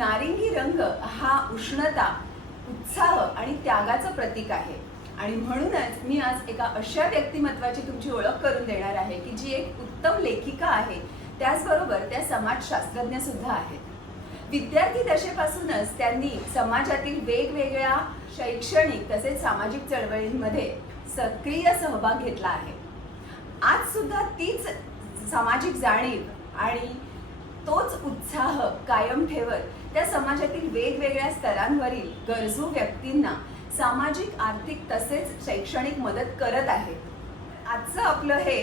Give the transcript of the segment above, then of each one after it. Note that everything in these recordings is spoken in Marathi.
नारिंगी रंग हा उष्णता, उत्साह आणि त्यागाचं प्रतीक आहे. आणि म्हणूनच मी आज एका अशा व्यक्तिमत्वाची तुमची ओळख करून देणार आहे की जी एक उत्तम लेखिका आहे, त्याचबरोबर त्या समाजशास्त्रज्ञ सुद्धा आहेत. विद्यार्थी दशेपासूनच त्यांनी समाजातील वेगवेगळ्या शैक्षणिक तसेच सामाजिक चळवळींमध्ये सक्रिय सहभाग घेतला आहे. आज सुद्धा तीच सामाजिक जाणीव आणि तोच उत्साह कायम ठेवत त्या समाजातील वेगवेगळ्या स्तरांवरील गरजू व्यक्तींना सामाजिक, आर्थिक तसेच शैक्षणिक मदत करत आहे. आजचं आपलं हे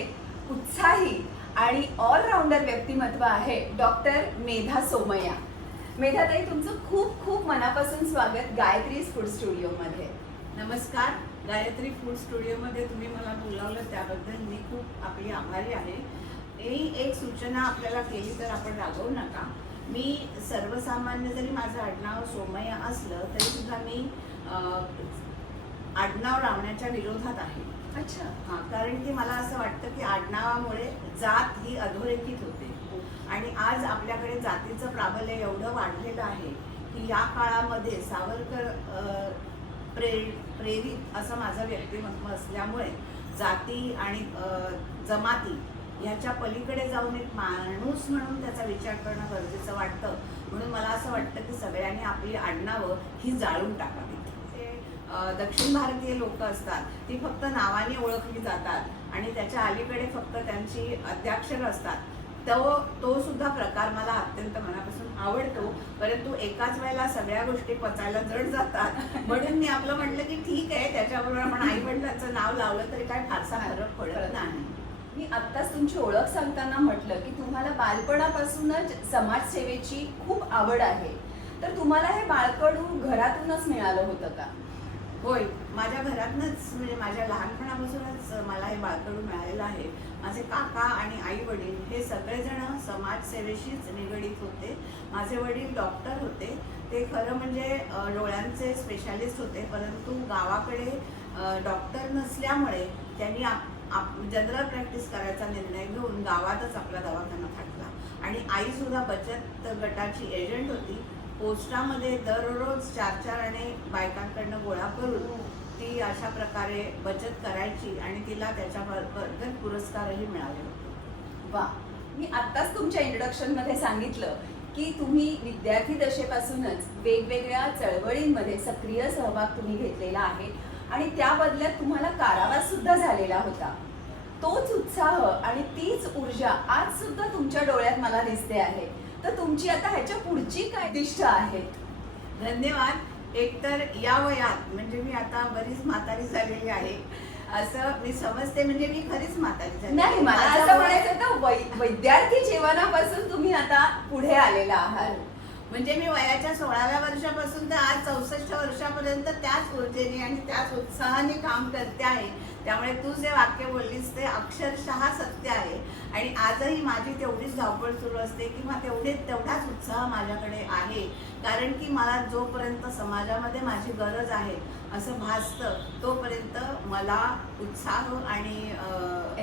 उत्साही आणि ऑलराऊंडर व्यक्तिमत्व आहे डॉक्टर मेधा सोमय्या. मेधाताई, तुमचं खूप खूप मनापासून स्वागत गायत्रीज फूड स्टुडिओमध्ये. नमस्कार. गायत्री फूड स्टुडिओमध्ये तुम्ही मला बोलावलं त्याबद्दल मी खूप आपली आभारी आहे. ही एक सूचना आपल्याला केली तर आपण रागवू नका. मी सर्वसामान्य जरी माझं आडनाव सोमय्या असलं तरी सुद्धा मी आडनाव लावण्याच्या विरोधात आहे. अच्छा. हां, कारण की मला असं वाटतं की आडनावामुळे जात ही अधोरेखित होते आणि आज आपल्याकडे जातीचं प्राबल्य एवढं वाढलेलं आहे की या काळामध्ये सावरकर प्रेरित असं माझं व्यक्तिमत्व असल्यामुळे जाती आणि जमाती ह्याच्या पलीकडे जाऊन एक माणूस म्हणून त्याचा विचार करणं गरजेचं वाटतं. म्हणून मला असं वाटतं की सगळ्यांनी आपली आडनावं ही जाळून टाकावीत. दक्षिण भारतीय लोक असतात ती फक्त नावाने ओळखली जातात आणि त्याच्या अलीकडे फक्त त्यांची अद्याक्षर असतात. तो सुद्धा प्रकार मला अत्यंत मनापासून आवडतो, परंतु एकाच वेळेला सगळ्या गोष्टी पचायला जड जातात. म्हणून मी आपलं म्हटलं की ठीक आहे, त्याच्याबरोबर आपण आई वडिलांचं नाव लावलं तरी काय फारसा फरक पडत नाही. मी आत्ताच तुमची ओळख सांगताना म्हटलं की तुम्हाला बालपणापासूनच समाजसेवेची खूप आवड आहे. तर तुम्हाला हे बाळकडू घरातूनच मिळालं होतं का? होय, माझ्या घरातनंच, म्हणजे माझ्या लहानपणापासूनच मला हे बाळकडू मिळालेलं आहे. माझे काका आणि आई वडील हे सगळेजण समाजसेवेशीच निगडीत होते. माझे वडील डॉक्टर होते. ते खरं म्हणजे डोळ्यांचे स्पेशालिस्ट होते, परंतु गावाकडे डॉक्टर नसल्यामुळे त्यांनी जनरल प्रॅक्टिस करायचा निर्णय घेऊन गावातच आपला दवाखाना टाकला. आणि आई सुद्धा बचत गटाची एजंट होती. पोस्टामध्ये दररोज 4-4 आणे बायकांकडनं गोळा करून ती अशा प्रकारे बचत करायची आणि तिला त्याच्याबद्दल पुरस्कारही मिळाले होते. वा. मी आत्ताच तुमच्या इंट्रोडक्शनमध्ये सांगितलं की तुम्ही विद्यार्थी दशेपासूनच वेगवेगळ्या चळवळींमध्ये सक्रिय सहभाग तुम्ही घेतलेला आहे आणि त्या बदल्यात तुम्हाला कारावास सुद्धा झालेला होता. तोच उत्साह आणि तीच ऊर्जा आज सुद्धा तुमच्या डोळ्यात मला दिसते आहे. तर तुमची आता ह्याच्या पुढची काय दिष्ट आहेत? धन्यवाद. एकतर या वयात, म्हणजे मी आता बरीच म्हातारी झालेली आहे असं मी समजते. म्हणजे मी खरीच म्हातारी झाली नाही, मला असं म्हणायचं तर विद्यार्थी जीवनापासून तुम्ही आता पुढे आलेला आहात. म्हणजे मी वयाच्या 16व्या वर्षापासून तर आज 64 वर्षापर्यंत त्याच ऊर्जेने आणि त्याच उत्साहाने काम करते आहे. त्यामुळे तू जे वाक्य बोललीस ते अक्षरशः सत्य आहे. आणि आजही माझी तेवढीच धावपळ सुरू असते किंवा तेवढाच उत्साह माझ्याकडे आहे. कारण की मला जोपर्यंत समाजामध्ये माझी गरज आहे असं भासतं तोपर्यंत मला उत्साह आणि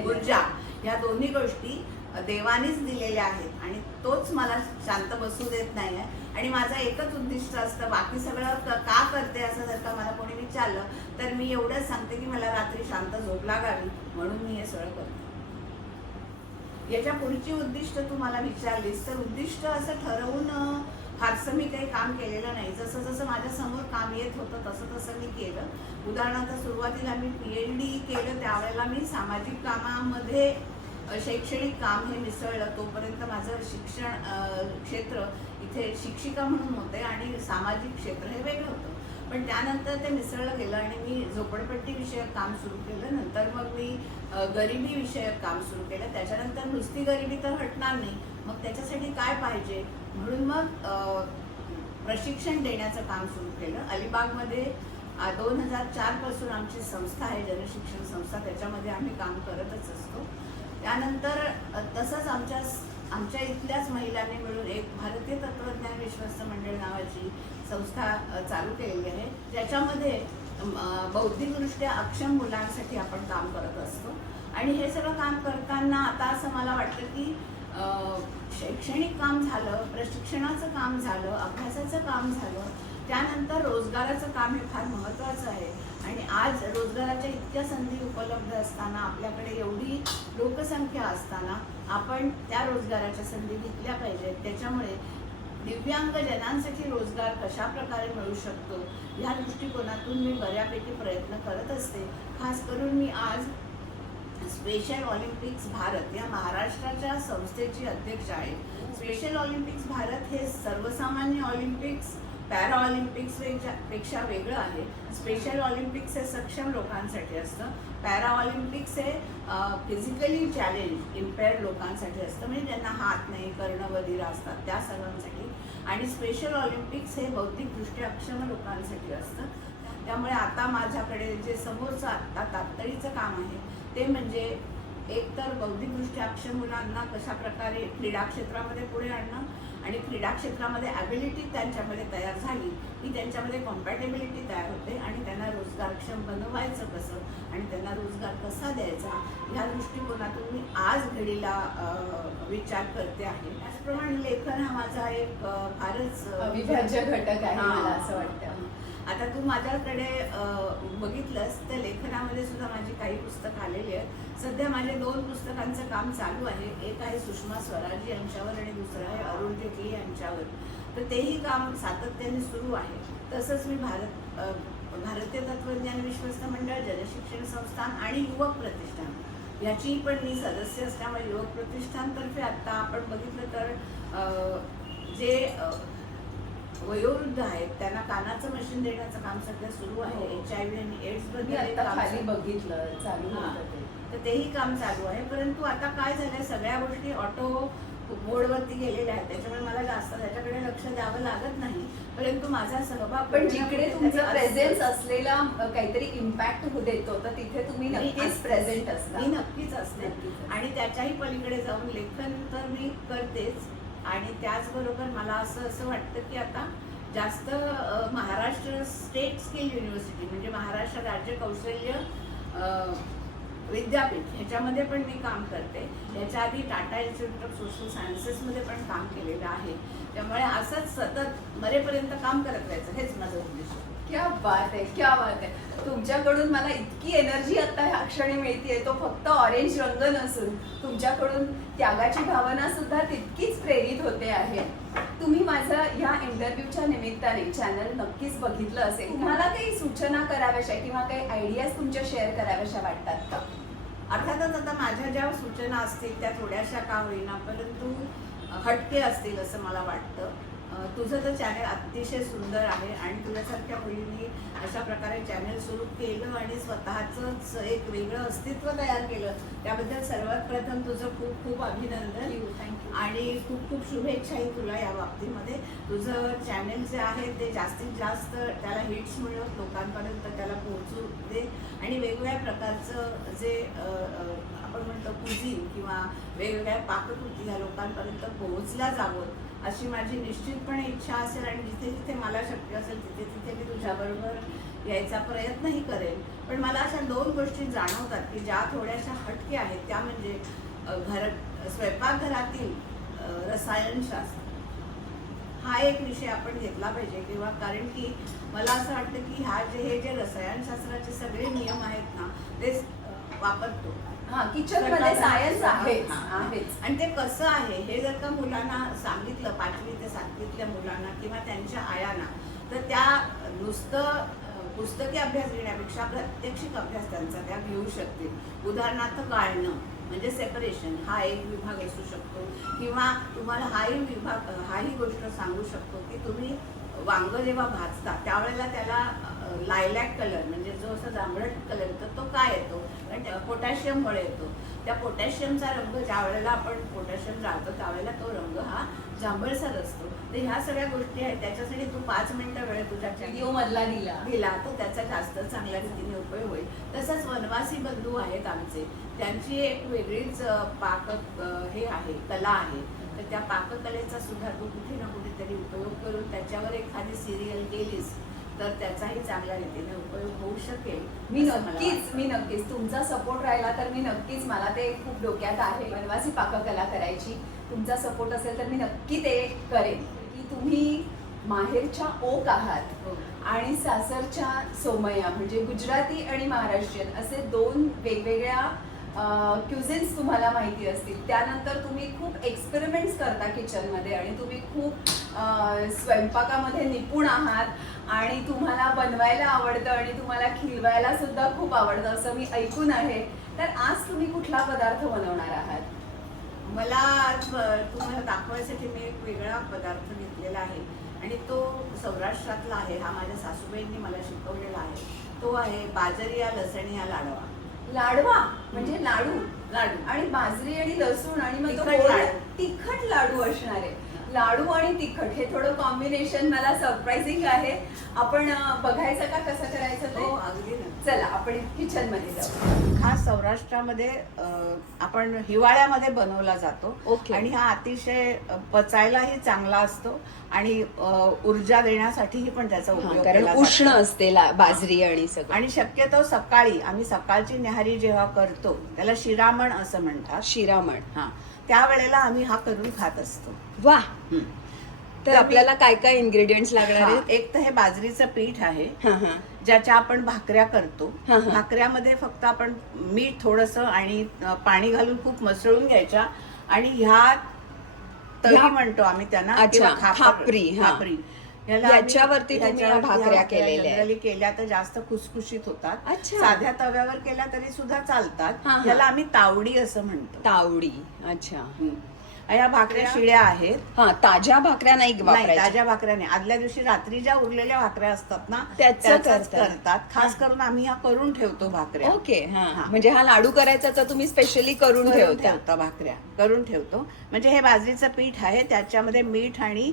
ऊर्जा या दोन्ही गोष्टी देवानेच दिलेल्या आहेत आणि तोच मला शांत बसू देत नाही आहे. आणि माझं एकच उद्दिष्ट असतं, बाकी सगळं का करते असं जर का मला कोणी विचारलं तर मी एवढंच सांगते की मला रात्री शांत झोप लागावी म्हणून मी हे सगळं करते. याच्या पुढची उद्दिष्ट तू मला विचारलीस तर उद्दिष्ट असं ठरवून फारसं मी काही काम केलेलं नाही. जसं जसं माझ्या समोर काम येत होतं तसं तसं मी केलं. उदाहरणार्थ सुरुवातीला मी PhD केलं त्यावेळेला मी सामाजिक कामामध्ये शैक्षणिक काम हे मिसळलं. तोपर्यंत माझं शिक्षण क्षेत्र इथे शिक्षिका म्हणून होते आणि सामाजिक क्षेत्र हे वेगळं होतं. पण त्यानंतर ते मिसळलं गेलं आणि मी झोपडपट्टी विषयक काम सुरू केलं. नंतर मग मी गरिबी विषयक काम सुरू केलं. त्याच्यानंतर नुसती गरिबी तर हटणार नाही, मग त्याच्यासाठी काय पाहिजे म्हणून मग प्रशिक्षण देण्याचं काम सुरू केलं. अलिबागमध्ये 2004 पासून आमची संस्था आहे, जनशिक्षण संस्था, त्याच्यामध्ये आम्ही काम करतच असतो. त्यानंतर तसंच आमच्या इथल्याच महिलांनी मिळून एक भारतीय तत्वज्ञान विश्वस्त मंडळ नावाची संस्था चालू केलेली आहे, ज्याच्यामध्ये बौद्धिकदृष्ट्या अक्षम मुलांसाठी आपण काम करत असतो. आणि हे सगळं काम करताना आता असं मला वाटतं की शैक्षणिक काम झालं, प्रशिक्षणाचं काम झालं, अभ्यासाचं काम झालं, त्यानंतर रोजगाराचं काम हे फार महत्त्वाचं आहे. आणि आज रोजगाराच्या इतक्या संधी उपलब्ध असताना, आपल्याकडे एवढी लोकसंख्या असताना आपण त्या रोजगाराच्या संधी घेतल्या पाहिजेत. त्याच्यामुळे दिव्यांग जनांसाठी रोजगार कशा प्रकारे मिळू शकतो ह्या दृष्टिकोनातून मी बऱ्यापैकी प्रयत्न करत असते. खास करून मी आज स्पेशल ऑलिम्पिक्स भारत या महाराष्ट्राच्या संस्थेची अध्यक्ष आहे. स्पेशल ऑलिम्पिक्स भारत हे सर्वसामान्य ऑलिम्पिक्स पॅरा ऑलिम्पिक्स पेक्षा वेगळं आहे. स्पेशल ऑलिम्पिक्स हे सक्षम लोकांसाठी असतं. पॅरा ऑलिम्पिक्स हे फिजिकली चॅलेंज इम्पेअर्ड लोकांसाठी असतं, म्हणजे ज्यांना हात नाही, कर्ण बधिर असतात त्या सर्वांसाठी. आणि स्पेशल ऑलिम्पिक्स हे बौद्धिकदृष्ट्या अक्षम लोकांसाठी असतं. त्यामुळे आता माझ्याकडे जे समोरचं आत्ता तातडीचं काम आहे ते म्हणजे एकतर बौद्धिकदृष्ट्या अक्षम मुलांना कशा प्रकारे क्रीडा क्षेत्रामध्ये पुढे आणणं, आणि क्रीडा क्षेत्रामध्ये ॲबिलिटी त्यांच्यामध्ये तयार झाली की त्यांच्यामध्ये कॉम्पॅटेबिलिटी तयार होते आणि त्यांना रोजगारक्षम बनवायचं कसं आणि त्यांना रोजगार कसा द्यायचा ह्या दृष्टिकोनातून मी आज घडीला विचार करते आहे. त्याचप्रमाणे लेखन हा माझा एक फारच अविभाज्य घटक आहे मला असं वाटतं. आता तू माझ्याकडे बघितलंस तर लेखनामध्ये सुद्धा माझी काही पुस्तकं आलेली आहेत. सध्या माझे 2 पुस्तकांचं काम चालू आहे. एक आहे सुषमा स्वराज यांच्यावर आणि दुसरं आहे अरुण जेटली यांच्यावर. तर तेही काम सातत्याने सुरू आहे. तसंच मी भारतीय तत्वज्ञान विश्वस्त मंडळ, जनशिक्षण संस्थान आणि युवक प्रतिष्ठान याची पण मी सदस्य असल्यामुळे युवक प्रतिष्ठानतर्फे आत्ता आपण बघितलं तर जे वयोवृद्ध आहेत त्यांना कानाचं मशीन देण्याचं काम सध्या सुरू आहे. HIV आणि AIDS बद्दल खाली बघितलं चालू होतं ते. तर तेही काम चालू आहे. परंतु आता काय झालंय, सगळ्या गोष्टी ऑटो मोडवरती गेलेल्या आहेत. त्याच्यामुळे मला जास्त त्याच्याकडे लक्ष द्यावं लागत नाही. परंतु माझा सहभाग पण जिकडे तुमचा प्रेझेन्स असलेला काहीतरी इम्पॅक्ट देतो तर तिथे तुम्ही नक्कीच प्रेझेंट असता. मी नक्कीच असते. आणि त्याच्याही पलीकडे जाऊन लेखन तर मी करतेच. आणि त्याचबरोबर मला असं वाटतं की आता जास्त महाराष्ट्र स्टेट स्किल युनिव्हर्सिटी म्हणजे महाराष्ट्र राज्य कौशल्य विद्यापीठ ह्याच्यामध्ये पण मी काम करते. याच्या आधी टाटा इन्स्टिट्यूट ऑफ सोशल सायन्सेसमध्ये पण काम केलेलं आहे. त्यामुळे असंच सतत मरेपर्यंत काम करत राहायचं हेच माझं उद्देश आहे. क्या बात आहे, क्या बात आहे. तुमच्याकडून मला इतकी एनर्जी आता ह्या क्षणी मिळतेय. तो फक्त ऑरेंज रंग नसून तुमच्याकडून त्यागाची भावना सुद्धा तितकीच प्रेरित होते आहे. तुम्ही माझा ह्या इंटरव्ह्यूच्या निमित्ताने चॅनल नक्कीच बघितलं असेल. तुम्हाला काही सूचना कराव्याशा किंवा काही आयडियाज तुमच्या शेअर कराव्याशा वाटतात का? अर्थातच आता माझ्या ज्या सूचना असतील त्या थोड्याशा का होईना परंतु हटके असतील असं मला वाटतं. तुझं तर चॅनल अतिशय सुंदर आहे आणि तुझ्यासारख्या मुलींनी अशा प्रकारे चॅनल सुरू केलं आणि स्वतःचंच एक वेगळं अस्तित्व तयार केलं त्याबद्दल सर्वात प्रथम तुझं खूप खूप अभिनंदन. थँक्यू. आणि खूप खूप शुभेच्छाही तुला या बाबतीमध्ये. तुझं चॅनल जे आहे ते जास्तीत जास्त त्याला हिट्स मिळत लोकांपर्यंत त्याला पोहोचू दे आणि वेगवेगळ्या प्रकारचं जे आपण म्हणतो कुझिन किंवा वेगवेगळ्या पाककृती ह्या लोकांपर्यंत पोहोचल्या जावं अशी माझी निश्चितपणे इच्छा असेल. आणि जिथे जिथे मला शक्य असेल तिथे तिथे मी तुझ्याबरोबर यायचा प्रयत्नही करेन. पण मला अशा 2 गोष्टी जाणवतात की ज्या थोड्याशा हटके आहेत. त्या म्हणजे स्वयंपाकघरातील रसायनशास्त्र हा एक विषय आपण घेतला पाहिजे किंवा कारण की मला असं वाटतं की हे जे रसायनशास्त्राचे सगळे नियम आहेत ना ते वापरतो. किचन मध्ये सायन्स आहे आणि ते कसं आहे हे जर का मुलांना सांगितलं 5वी ते 7वीतल्या मुलांना किंवा त्यांच्या आयांना तर त्या नुसतं पुस्तकी अभ्यास घेण्यापेक्षा प्रात्यक्षिक अभ्यास त्यांचा त्या घेऊ शकतील. उदाहरणार्थ गाळणं म्हणजे सेपरेशन हा एक विभाग असू शकतो किंवा तुम्हाला हाही गोष्ट सांगू शकतो की तुम्ही वांग जेव्हा भाजता त्यावेळेला त्याला लायलॅक कलर म्हणजे जो असा जांभळट कलर येतो तो काय येतो कारण पोटॅशियममुळे येतो. त्या पोटॅशियमचा रंग ज्या वेळेला आपण पोटॅशियम जाळतो त्यावेळेला तो रंग हा जांभळसर असतो. तर ह्या सगळ्या गोष्टी आहेत. त्याच्यासाठी तू 5 मिनिटं वेळ तुझ्या व्हिडिओ मधला दिला तर त्याचा जास्त चांगल्या रीतीने उपयोग होईल. तसंच वनवासी बंधू आहेत आमचे त्यांची एक वेगळीच हे आहे कला आहे. तर त्या पाककलेचा सुद्धा तू कुठे ना कुठेतरी उपयोग करून त्याच्यावर एखादी सिरियल केलीस तर त्याचाही चांगल्या रीतीने उपयोग होऊ शकेल. मी नक्कीच तुमचा सपोर्ट राहिला तर मी नक्कीच मला ते खूप डोक्यात आहे वनवासी पाककला करायची. तुमचा सपोर्ट असेल तर मी नक्की ते करेन की तुम्ही माहेरच्या ओक आहात हो. आणि सासरच्या सोमया, म्हणजे गुजराती आणि महाराष्ट्रीयन असे दोन वेगवेगळ्या क्युझिन्स तुम्हाला माहिती असतील. त्यानंतर तुम्ही खूप एक्सपेरिमेंट्स करता किचनमध्ये आणि तुम्ही खूप स्वयंपाकामध्ये निपुण आहात आणि तुम्हाला बनवायला आवडतं आणि तुम्हाला खिलवायला सुद्धा खूप आवडतं असं मी ऐकून आहे. तर आज तुम्ही कुठला पदार्थ बनवणार आहात? मला आज तुम्हाला दाखवायसाठी मी एक वेगळा पदार्थ घेतलेला आहे आणि तो सौराष्ट्रातला आहे. हा माझ्या सासूबाईंनी मला शिकवलेला आहे. तो आहे बाजरिया लसणिया लाडवा. लाडवा म्हणजे लाडू. लाडू आणि बाजरी आणि लसूण आणि मग तो तिखट गोड लाडू. तिखट लाडू असणार आहे. लाडू आणि तिखट हे थोडं कॉम्बिनेशन मला सरप्राइझिंग आहे. आपण बघायचं का कसं करायचं हो ते? अगदी ना. चला आपण किचन मध्ये जाऊ. खास सौराष्ट्रामध्ये आपण हिवाळ्यामध्ये बनवला जातो. ओके. आणि हा अतिशय पचायलाही चांगला असतो आणि ऊर्जा देण्यासाठीही पण त्याचा उपयोग कारण केला उष्ण जातो. असते बाजरी आणि सगळं. आणि शक्यतो सकाळी आम्ही सकाळची न्याहारी जेव्हा करतो त्याला शिरामण असं म्हणतात. शिरामण. हा, त्यावेळेला आम्ही हा करून खात असतो. वा. हं. तर आपल्याला काय काय इन्ग्रेडियंट्स लागणार हा, आहेत? एक तर हे बाजरीचं पीठ आहे हा, हा. ज्याच्या आपण भाकऱ्या करतो. हा, हा. भाकऱ्यामध्ये फक्त आपण मीठ थोडंसं आणि पाणी घालून खूप मसळून घ्यायच्या आणि ह्या तरी म्हणतो आम्ही त्यांना अच्छा, किंवा खापरी, हा. खापरी. याला आम्ही- याच्यावरती तुम्ही याच्यावरती ह्या भाकऱ्या केलेल्या आहेत. जनरली केल्या तर जास्त खुसखुशीत होतात. अच्छा. साध्या तव्यावर केल्या तरी सुद्धा चालतात. हा, हा. याला आम्ही तावडी असं म्हणतो. तावडी. अच्छा. या भाकऱ्या शिळ्या आहेत. हा, ताज्या भाकऱ्या नाही नाही, वापरायच्या. ताज्या भाकऱ्या नाही. आदल्या दिवशी रात्री ज्या उरलेल्या भाकऱ्या असतात ना त्याचं त्याचाच करतात. करतात. खास करून आम्ही ह्या करून ठेवतो भाकऱ्या. ओके. हा, हा. म्हणजे हा लाडू करायचा तर तुम्ही स्पेशली करून ठेवता. भाकऱ्या करून ठेवतो. म्हणजे हे बाजरीचं पीठ आहे, त्याच्यामध्ये मीठ आणि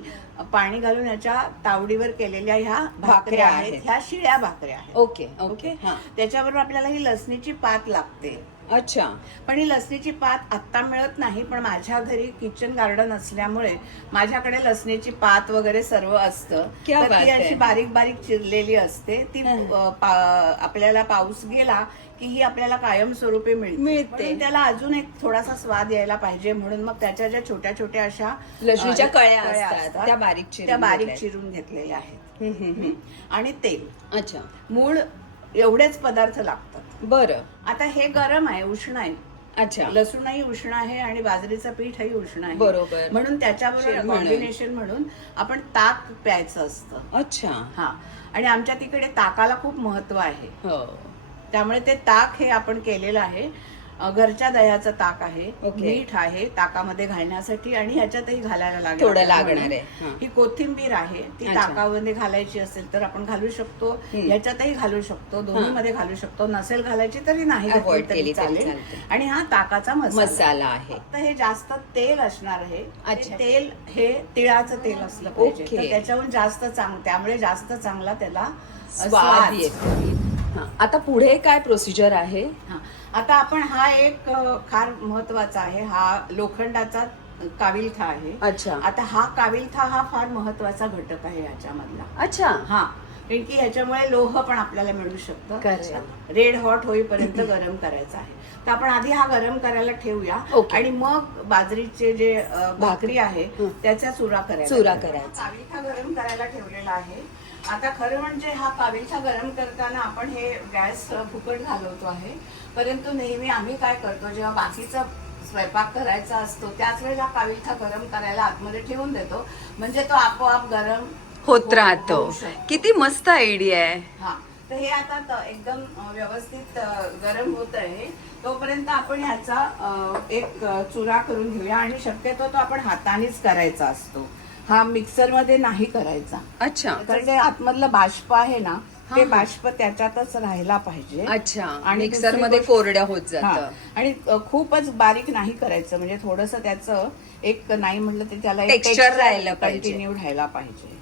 पाणी घालून याच्या तावडीवर केलेल्या ह्या भाकऱ्या भाकऱ्या आहेत. आहेत. ह्या शिळ्या भाकऱ्या आहेत. ओके. ओके. ओके. हा. त्याच्याबरोबर आपल्याला ही लसणीची पात लागते. अच्छा. पण ही लसणीची पात आत्ता मिळत नाही. पण माझ्या घरी किचन गार्डन असल्यामुळे माझ्याकडे लसणीची पात वगैरे सर्व असतं. क्या तर बात ती आहे. अशी बारीक बारीक चिरलेली असते. ती आपल्याला पाऊस गेला की ही आपल्याला कायमस्वरूपी मिळते. मिळते. त्याला अजून एक थोडासा स्वाद यायला पाहिजे म्हणून मग त्याच्या ज्या छोट्या छोट्या अशा लसणीच्या कळ्या असतात, त्या बारीक चिरून त्या बारीक घेतल्या. चिरून घेतलेल्या आहेत. हम्म, हम्म, हम्म. आणि तेल. अच्छा. मूळ एवढेच पदार्थ लागतात. बरं. आता हे गरम आहे, उष्ण आहे. अच्छा. लसूणही उष्ण आहे आणि बाजरीचं पीठही उष्ण आहे. बरोबर. म्हणून त्याच्याबरोबर म्हणून. कॉम्बिनेशन म्हणून आपण ताक प्यायचं असतं. अच्छा. हा, आणि आमच्या तिकडे ताकाला खूप महत्व आहे. हो. त्यामुळे ते ताक हे आपण केलेलं आहे. घरच्या दह्याचं ताक आहे. ओके. मीठ आहे ताकामध्ये घालण्यासाठी आणि ह्याच्यातही घालायला लागेल थोडं आपल्याला लागणार म्हणून. आहे. हा. ही कोथिंबीर आहे, ती अच्छा. ताकामध्ये घालायची असेल तर आपण घालू शकतो. ह्याच्यातही घालू शकतो, दोन्हीमध्ये घालू शकतो. नसेल घालायची तरी नाही घातली Avoid तरी केली तरी चालेल. चालते. आणि हा ताकाचा मसाला आहे. फक्त हे जास्त तेल असणार आहे. अच्छा. ते तेल हे तिळाचं तेल असलं पाहिजे. ओके. तर त्याच्याहून जास्त त्यामुळे जास्त चांगला त्याला स्वाद येतो. हा. आता पुढे काय प्रोसिजर आहे? हा. आता आपण हा एक फार महत्वाचा आहे. हा लोखंडाचा काविलथा आहे. अच्छा. आता हा काविलथा हा फार महत्वाचा घटक आहे याच्यामधला. अच्छा. हा, कारण की ह्याच्यामुळे लोह पण आपल्याला मिळू शकतं. Correct. रेड हॉट होईपर्यंत गरम करायचा आहे. तर आपण आधी हा गरम करायला ठेवूया. ओके. आणि मग बाजरीचे जे भाकरी आहे त्याचा चुरा करायचा. चुरा करायचा. काविलथा गरम करायला ठेवलेला आहे. आता खरं म्हणजे हा काविलथा गरम करताना आपण हे गॅस फुकट घालवतो आहे. परंतु नेहमी आम्ही काय करतो, जेव्हा बाकीचा स्वयंपाक करायचा असतो त्याच वेळेला काविलथा गरम करायला आतमध्ये ठेवून देतो, म्हणजे तो आपोआप गरम होत राहतो. होऊ शकतो. किती मस्त आयडिया आहे. हा, तर हे आता एकदम व्यवस्थित गरम होत आहे. तोपर्यंत आपण ह्याचा एक चुरा करून घेऊया. आणि शक्यतो तो आपण हातानेच करायचा असतो. हा मिक्सर मध्ये नाही करायचा. अच्छा. कारण ते आतमधलं बाष्प आहे ना, ते बाष्प त्याच्यातच राहायला पाहिजे. अच्छा. आणि मिक्सर दुसरी मध्ये गोष्ट- कोरड्या होत हा, जात. आणि खूपच बारीक नाही करायचं. म्हणजे थोडस त्याचं एक नाही म्हटलं तर त्याला Texture राहायला पाहिजे. कंटिन्यू राहायला पाहिजे.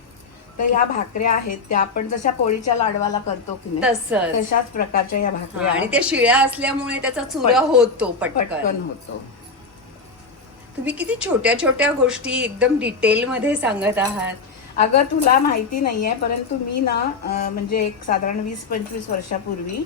तर ह्या भाकऱ्या आहेत त्या आपण जशा पोळीच्या लाडवाला करतो की नाही, तसंच. तशाच प्रकारच्या ह्या भाकऱ्या आणि त्या शिळ्या असल्यामुळे त्याचा चुरा होतो पटकन पटकन. होतो. तुम्ही किती छोट्या छोट्या गोष्टी एकदम डिटेल मध्ये सांगत आहात. अगं तुला माहिती नाहीये, परंतु मी ना म्हणजे एक साधारण 20-25 वर्षापूर्वी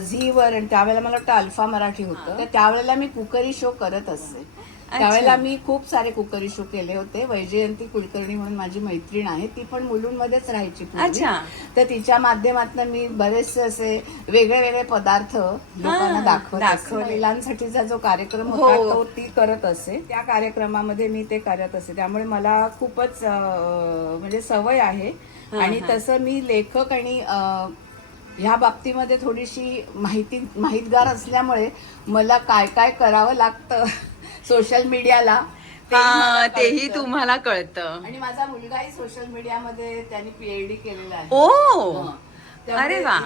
झीवर, आणि त्यावेळेला मला वाटतं अल्फा मराठी होतं, तर त्यावेळेला मी कुकरी शो करत असते. त्यावेळेला मी खूप सारे कुकर इश्यू केले होते. वैजयंती कुलकर्णी म्हणून माझी मैत्रीण आहे, ती पण मुलुंडमध्येच राहायची पूर्वी. अच्छा. तर तिच्या माध्यमातून मी बरेचसे असे वेगळे वेगळे पदार्थ लोकांना दाखवत महिलांसाठीचा जो कार्यक्रम होता तो ती करत असे. त्या कार्यक्रमामध्ये मी ते करत असे, त्यामुळे मला खूपच म्हणजे सवय आहे. आणि तसं मी लेखक आणि ह्या बाबतीमध्ये थोडीशी माहितगार असल्यामुळे मला काय काय करावं लागतं सोशल मीडियाला तेही तुम्हाला कळतं. आणि माझा मुलगाही सोशल मीडियामध्ये त्यांनी पीएचडी केलेला आहे. ओ, अरे वा.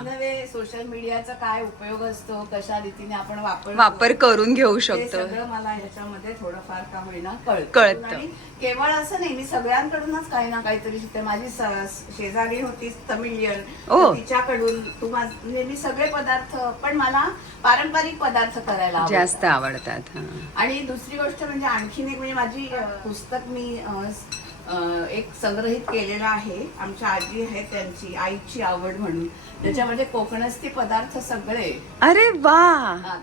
सोशल मीडियाचा काय उपयोग असतो, कशा रीतीने आपण वापर करून घेऊ ते शकतो. सगळं मला ह्याच्यामध्ये थोडंफार का होईना कळतं. आणि केवळ असं नाही, मी सगळ्यांकडूनच काही ना काहीतरी शिकते. माझी शेजारी होती तमिलियन, तिच्याकडून म्हणजे मी सगळे पदार्थ, पण मला पारंपरिक पदार्थ करायला जास्त आवडतात. आणि दुसरी गोष्ट म्हणजे आणखीन एक म्हणजे माझी पुस्तक मी एक संग्रहित केलेला आहे. आमच्या आजी आहे त्यांची आईची आवड म्हणून, त्याच्यामध्ये कोकणस्थी पदार्थ सगळे. अरे वा.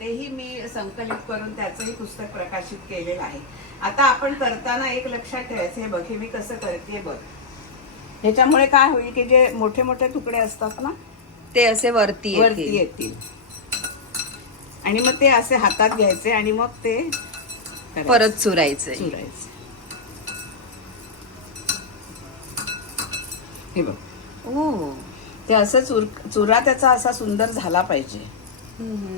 तेही मी संकलित करून त्याचंही पुस्तक प्रकाशित केलेलं आहे. आता आपण करताना एक लक्षात ठेवायचं, हे बघ हे मी कसं करते बघ. ह्याच्यामुळे काय होईल की जे मोठे मोठे तुकडे असतात ना ते असे वरती येतील आणि मग ते असे हातात घ्यायचे आणि मग ते परत चुरायचे. हे बघ, ते असं चुरा त्याचा असा सुंदर झाला पाहिजे.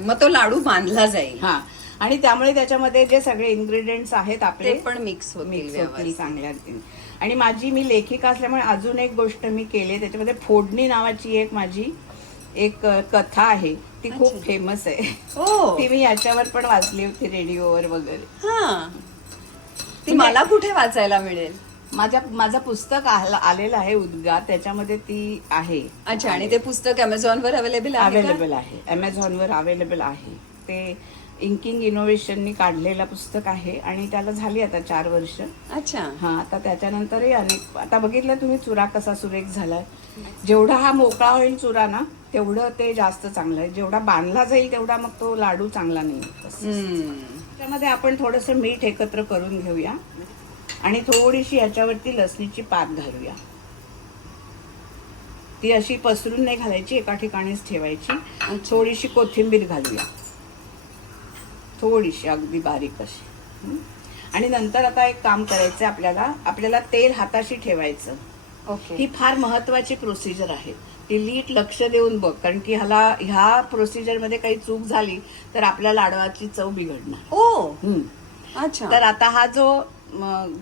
मग तो लाडू बांधला जाईल. हा, आणि त्यामुळे त्याच्यामध्ये जे सगळे इन्ग्रेडियंट्स आहेत आपले ते पण मिक्स होतील चांगल्या रीतीने. आणि मी लेखिका असल्यामुळे अजून एक गोष्ट मी केली, त्याच्यामध्ये फोडणी नावाची एक माझी एक कथा आहे, ती खूप फेमस आहे. ती मी याच्यावर पण वाचली होती, रेडिओवर वगैरे. ती मला कुठे वाचायला मिळेल? माझं पुस्तक आलेलं आहे उद्गार, त्याच्यामध्ये ती आहे. अच्छा. आणि ते पुस्तक अमेझॉनवर अवेलेबल आहे. अमेझॉनवर अवेलेबल आहे. ते इंकिंग इनोव्हेशननी काढलेलं पुस्तक आहे आणि त्याला झाली आता 4 वर्ष. अच्छा. हा, आता त्याच्यानंतरही अनेक, आता बघितलं तुम्ही चुरा कसा सुरेख झालाय. जेवढा हा मोकळा होईल चुरा ना, तेवढं ते जास्त चांगलं आहे. जेवढा बांधला जाईल तेवढा मग तो लाडू चांगला नाही. त्याच्यामध्ये आपण थोडंसं मीठ एकत्र करून घेऊया आणि थोडीशी याच्यावरती लसणीची पात घालूया. ती अशी पसरून नाही घालायची, एका ठिकाणीच ठेवायची. थोडीशी कोथिंबीर घालूया, थोडीशी अगदी बारीक अशी. आणि नंतर आता एक काम करायचं, आपल्याला तेल हाताशी ठेवायचं. ही फार महत्वाची प्रोसिजर आहे, ती नीट लक्ष देऊन बघ, कारण की ह्या प्रोसिजर मध्ये काही चूक झाली तर आपल्या लाडवाची चव बिघडणार. अच्छा. तर आता हा जो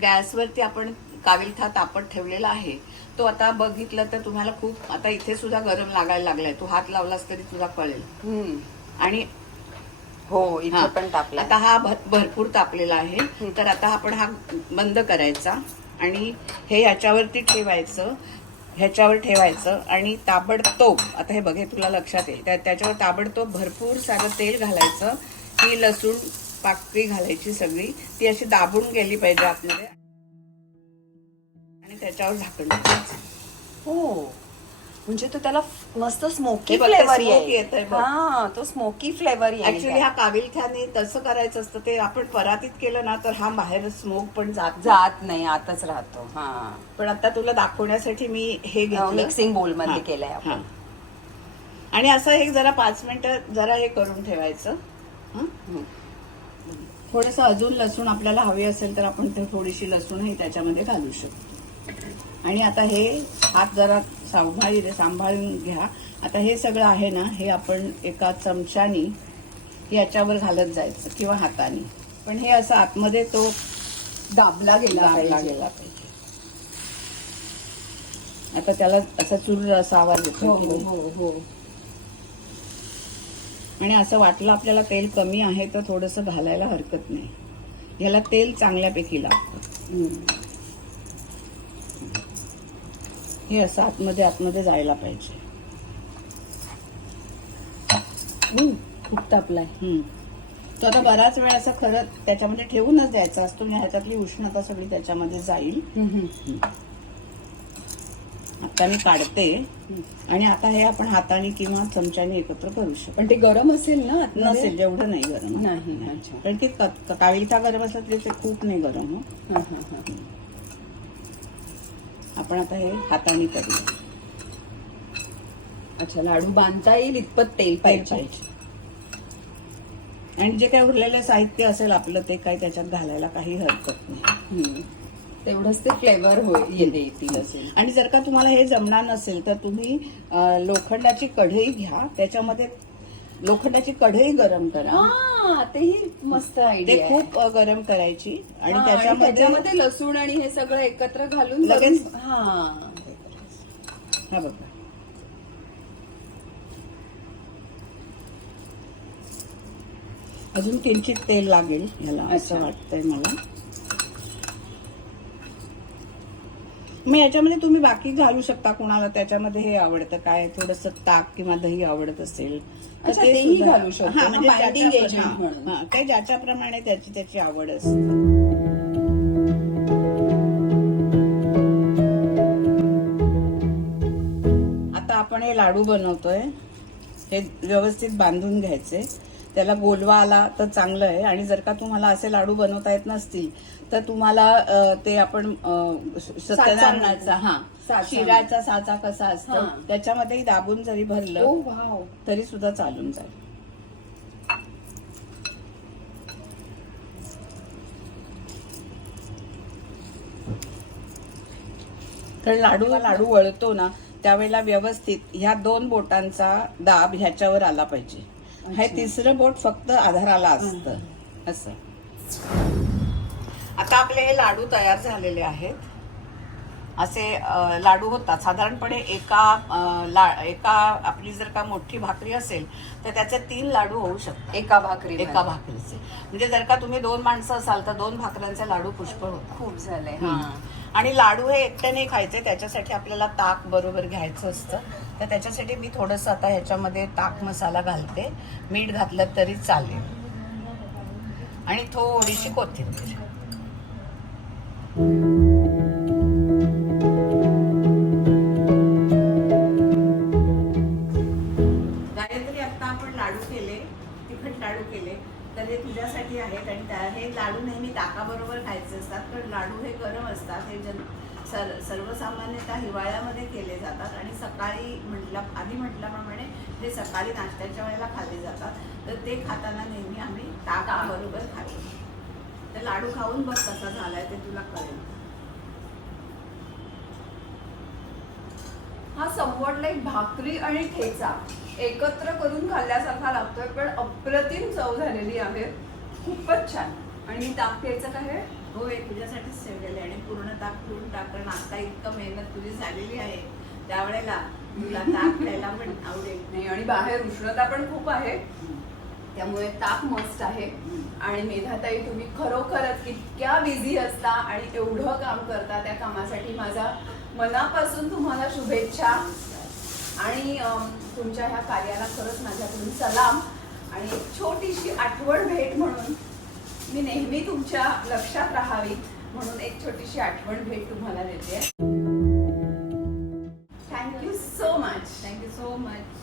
गॅसवरती आपण काविलथा तापत ठेवलेला आहे, तो आता बघितलं तर तुम्हाला खूप, आता इथे सुद्धा गरम लागायला लागलाय. तू हात लावलास तरी तुला कळेल. आणि इथे पण तापला. आता हा भरपूर तापलेला आहे. तर आता आपण हा बंद करायचा आणि हे ह्याच्यावर ठेवायचं आणि ताबडतोब, आता हे बघ, हे तुला लक्षात येईल, त्याच्यावर ताबडतोब भरपूर सारं तेल घालायचं. ही लसूण पाकळी घालायची सगळी, ती अशी दाबून गेली पाहिजे आतमध्ये, आणि त्याच्यावर झाकण टाकायचं. म्हणजे तो त्याला मस्त स्मोकी फ्लेवर येतोय. तो स्मोकी फ्लेवर येईल. ऍक्च्युली हा काविलथ्याने तसं करायचं असतं, ते आपण परातीत केलं ना तर हा बाहेर स्मोक पण जात नाही, आतच राहतो. पण आता तुला दाखवण्यासाठी मी हे घेतलं, मिक्सिंग बोल मध्ये केलंय आपण. आणि असं हे जरा 5 मिनिटं जरा हे करून ठेवायचं. थोडस अजून लसूण आपल्याला हवी असेल तर आपण थोडीशी लसूणही त्याच्यामध्ये घालू शकतो. आणि आता हे हात जरा सांभाळून घ्या. आता हे सगळं आहे ना, हे आपण एका चमच्यानी याच्यावर घालत जायचं किंवा हाताने, पण हे असं आतमध्ये तो दाबला गेला पाहिजे. आता त्याला असा चुर असा आवाज येतो. आणि असं वाटलं आपल्याला तेल कमी आहे तर थोडंसं घालायला हरकत नाही. ह्याला तेल चांगल्यापैकी लागतं. हे असं आतमध्ये जायला पाहिजे. खूप तापलाय. तो आता बराच वेळ असं खरं त्याच्यामध्ये ठेवूनच द्यायचा असतो, ह्याच्यातली उष्णता सगळी त्याच्यामध्ये जाईल. आता मी काढते आणि आता हे आपण हाताने किंवा चमच्याने एकत्र करू शकतो. पण ते गरम असेल ना आतमध्ये? नसेल, जेवढं नाही गरम. नाही. अच्छा. कारण की काळीथा गरम असलं तरी ते खूप नाही गरम. हा, हा, हा. आपण आता हे हाताने करूया. अच्छा, लाडू बांधता येईल इतपत तेल पाहिजे. आणि जे काही उरलेलं साहित्य असेल आपलं ते काही त्याच्यात घालायला काही हरकत नाही. तेवढंच ते फ्लेवर येतील असेल. आणि जर का तुम्हाला हे जमणार नसेल तर तुम्ही लोखंडाची कढई घ्या, त्याच्यामध्ये लोखंडाची कढई गरम करा. हा, तेही मस्त ते आयडिया आहे. खूप गरम करायची आणि हा, त्याच्यामध्ये लसूण आणि हे सगळं एकत्र घालून लगेच- करून- हा हा बघा, अजून किंचित तेल लागेल ह्याला असं अच्छा. वाटतंय मला. मग याच्यामध्ये तुम्ही बाकी घालू शकता. कुणाला त्याच्यामध्ये हे आवडतं काय, थोडस ताक किंवा दही आवडत असेल तर अच्छा, ते तेही सुद्धा- घालू शकतो. हा, म्हणजे Binding ज्याच्या- agent हा, म्हणून. हा, ते ज्याच्याप्रमाणे त्याची आवड असते. आता आपण हे लाडू बनवतोय, हे व्यवस्थित बांधून घ्यायचे. त्याला गोलवा आला तर चांगलं आहे. आणि जर का तुम्हाला असे लाडू बनवता येत नसतील तर तुम्हाला ते आपण सत्यनारायणाचा साचा. शिराचा साचा कसा असतो हा. त्याच्यामध्येही दाबून जरी भरलं ओ वाव. तरी सुद्धा चालून जाईल. तर लाडू वळतो ना त्यावेळेला व्यवस्थित ह्या 2 बोटांचा दाब ह्याच्यावर आला पाहिजे. हे तिसरं बोट फक्त आधाराला असतं असं. आता आपले हे लाडू तयार झालेले आहेत. असे लाडू होतात साधारणपणे एका आपली जर का मोठी भाकरी असेल तर त्याचे 3 लाडू होऊ शकतात एका भाकरीचे. म्हणजे जर का तुम्ही 2 माणसं असाल तर 2 भाकऱ्यांचे लाडू पुष्कळ होतात. खूप झालंय. आणि लाडू हे एकट्याने खायचे, त्याच्यासाठी आपल्याला ताक बरोबर घ्यायचं असतं. तर त्याच्यासाठी मी थोडंसं आता ह्याच्यामध्ये ताक मसाला घालते. मीठ घातलं तरी चालेल आणि थोडीशी कोथिंबीर. गायत्री, आता आपण लाडू केले, तिखट लाडू केले, तर हे तुझ्यासाठी आहेत. आणि हे लाडू नेहमी ताकाबरोबर खायचे असतात. पण लाडू हे गरम असतात. हे सर्वसामान्यतः हिवाळ्यामध्ये केले जातात आणि सकाळी आधी म्हटल्याप्रमाणे ते सकाळी नाश्त्याच्या वेळेला खाल्ले जातात. तर ते खाताना नेहमी आम्ही ताकाबरोबर खातो. तर लाडू खाऊन बघ कसा झालाय ते तुला कळेल. हा समवॉट लाईक भाकरी आणि ठेचा एकत्र करून खाल्ल्यासारखा लागतोय, पण अप्रतिम चव झालेली आहे. खूपच छान. आणि ताक प्यायचं काय आहे? हो, हे तुझ्यासाठीच ठेवलेले आणि पूर्ण ताक पिऊन टाक. कारण आता इतकं मेहनत तुझी झालेली आहे त्यावेळेला तुला ताक प्यायला पण आवडेल. नाही, आणि बाहेर उष्णता पण खूप आहे त्यामुळे ताक मस्त आहे. आणि मेधाताई, तुम्ही खरोखरच इतक्या बिझी असता आणि एवढं काम करता, त्या कामासाठी माझा मनापासून तुम्हाला शुभेच्छा. आणि तुमच्या ह्या कार्याला खरंच माझ्याकडून सलाम. आणि एक छोटीशी आठवण भेट म्हणून मी नेहमी तुमच्या लक्षात राहावी म्हणून एक छोटीशी आठवण भेट तुम्हाला देते. Thank you so much. Thank you so much.